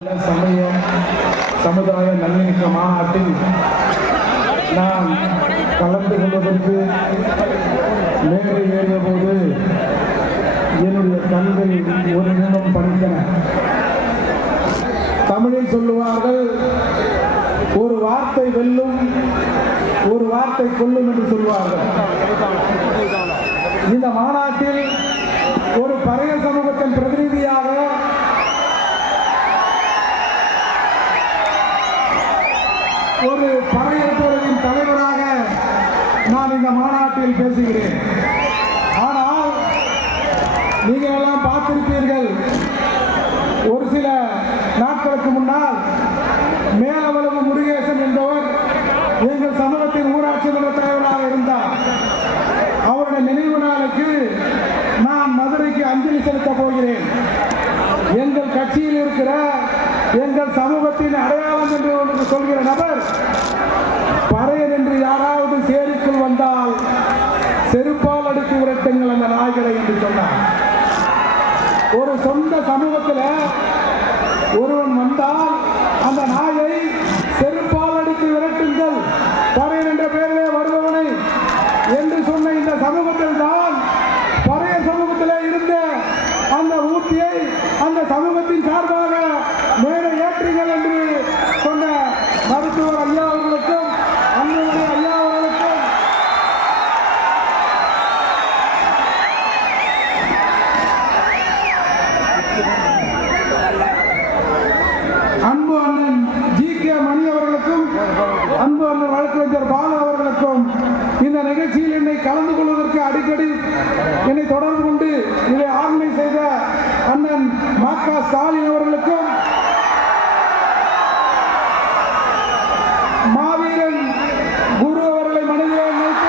சமய சமுதாய நல்லிணக்க மாநாட்டில் நான் கலந்து கொள்வதற்கு மேலே ஏறிய போது என்னுடைய கண்கள் ஒரு நிமிடம் பணித்தன. தமிழில் சொல்லுவார்கள், ஒரு வார்த்தை வெல்லும், ஒரு வார்த்தை கொல்லும் என்று சொல்வார்கள். இந்த மாநாட்டில் ஒரு பறைய சமூகத்தின் பிரதிநிதியாக ஒரு பறையற்போரின் தலைவராக நான் இந்த மாநாட்டில் பேசுகிறேன். ஆனால் நீங்கள் எல்லாம் பார்த்திருப்பீர்கள், ஒரு சில நாட்களுக்கு முன்னால் மேலவளவு முருகேசன் என்பவர் எங்கள் சமூகத்தின் ஊராட்சி மன்ற தலைவராக இருந்தார். அவருடைய நினைவு நாளுக்கு நான் மதுரைக்கு அஞ்சலி செலுத்தப் போகிறேன். எங்கள் கட்சியில் இருக்கிற எங்கள் சமூகத்தின் அடையாளம் என்று ஒன்று சொல்கிற நபர் பறையன் என்று யாராவது சேரிக்குள் வந்தால் செருப்பால் அடித்து விரட்டுங்கள் அந்த நாய்களை என்று சொன்னார். ஒரு சொந்த சமூகத்தில் ஒருவன் வந்தால் அந்த நாயை செருப்பால் அடித்து விரட்டுங்கள், பறையன் என்ற பெயரிலே வருபவனை என்று சொன்ன இந்த சமூகத்தில் தான் பறைய சமூகத்திலே இருந்த அந்த ஊட்டியை அந்த சமூகத்தின் சார்பாக மேலே ஏற்றுங்கள் என்று சொன்ன மருத்துவர் ஐயா அவர்களுக்கும் அன்புடைய ஐயா அவர்களுக்கும் அன்பு அண்ணன் ஜி.கே. மணி அவர்களுக்கும் அன்பு அண்ணன் வழக்கறிஞர் பாலு அவர்களுக்கும் இந்த நிகழ்ச்சியில் என்னை கலந்து கொள்வதற்கு அடிக்கடி என்னை தொடர்பு கொண்டு இதை ஆர்கனைஸ் செய்த அண்ணன் மா.க. ஸ்டாலின் அவர்களுக்கும் மாவீரன் குரு அவர்களை மனதிலே நினைத்து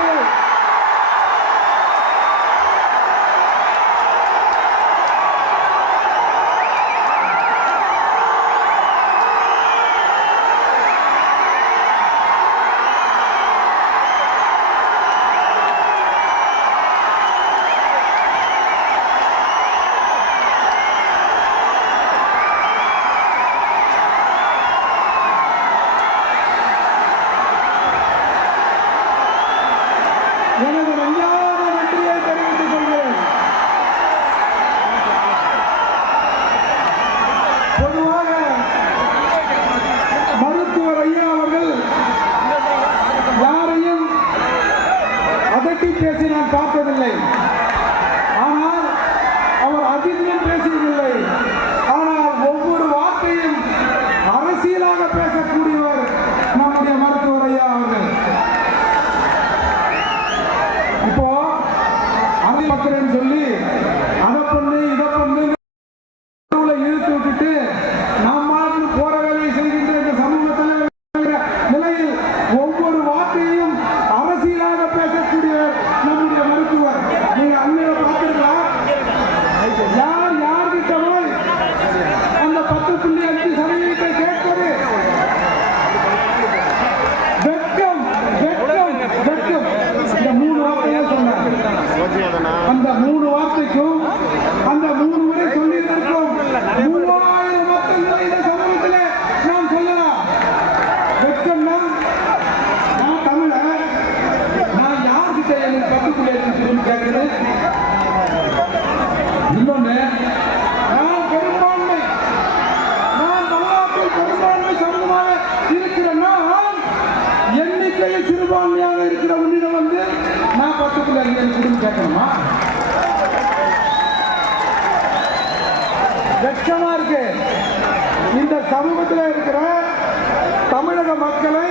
எனது நெஞ்சார்ந்த நன்றியை தெரிவித்துக் கொள்கிறேன். பொதுவாக மருத்துவர் ஐயா அவர்கள் யாரையும் அதட்டி பேசி நான் பார்த்ததில்லை. ஆனால் அவர் அதிகம் பேசியதில்லை. ஆனால் ஒவ்வொரு வார்த்தையும் அரசியலாக பேசக்கூடியவர் நம்முடைய மருத்துவர் ஐயா அவர்கள். இப்போ அறிவுறுத்துறேன்னு சொல்லி அதை பண்ணு இதை பண்ணு இழுத்து விட்டுட்டு நாம் போற வேலையை செய்கின்ற இந்த சமூகத்தில் நிலையில் ஒவ்வொரு வார்த்தையும் அரசியலாக பேசக்கூடிய நம்முடைய மருத்துவர். நீங்க அண்மையை பார்த்திருக்கலாம், யார்கிட்ட போய் அந்த 10.5% கேட்பது வெட்கம் வெட்கம் வெட்கம். இந்த 3 வார்த்தையை சொன்னார். அந்த 3 வார்த்தைக்கும் அந்த 3 முறை சொல்லியிருக்கும் 3000 மக்கள் இந்த சமூகத்தில் நாம் சொல்லலாம். வெட்கம்னா நான் தமிழன், நான் யார்கிட்ட எனக்கு 10.5% கேட்குறது. இன்னொன்னு, நான் பெரும்பான்மை, நான் தமிழ்நாட்டில் பெரும்பான்மை சமூகமாக இருக்கிறேன்னா எண்ணிக்கையில் சிறுபான்மையாக இருக்கிற உன்னிடம் வந்து நான் 10.5% கேட்கணுமா? வெட்கமா இருக்கு. இந்த சமூகத்தில் இருக்கிற தமிழக மக்களை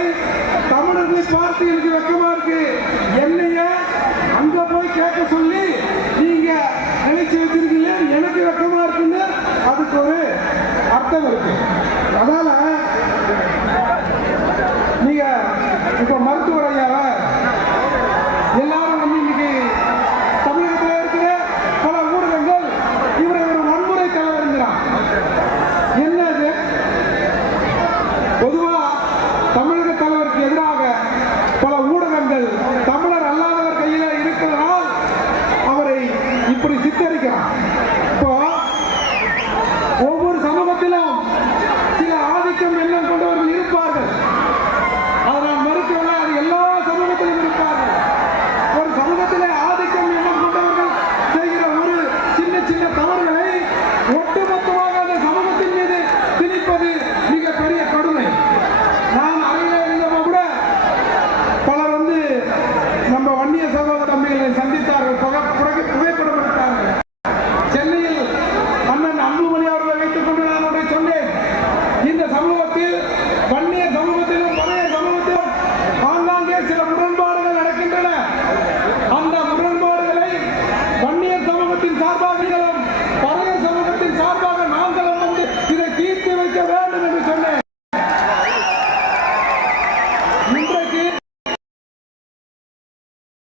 தமிழர்களை பார்த்து எனக்கு வெட்கமா இருக்கு. என்னைய அங்க போய் கேட்க சொல்லி நீங்க நினைச்சு வச்சிருக்கீங்க, எனக்கு வெட்கமா இருக்குன்னு அதுக்கு ஒரு அர்த்தம் இருக்கு. அதனால நீங்க இப்ப மருத்துவர் ஐயாவை எல்லாரும் வந்து இன்னைக்கு தமிழகத்தில் இருக்கிற பல ஊடகங்கள் இவரை ஒரு வன்முறை தலைவருங்கிறான். என்னது? பொதுவா தமிழக தலைவருக்கு எதிராக பல ஊடகங்கள் தமிழர் அல்லாதவர் கையில இருக்கிறதால் அவரை இப்படி சித்தரிக்கிறான். இப்போ ஒவ்வொரு சமூகத்திலும் ஒட்டு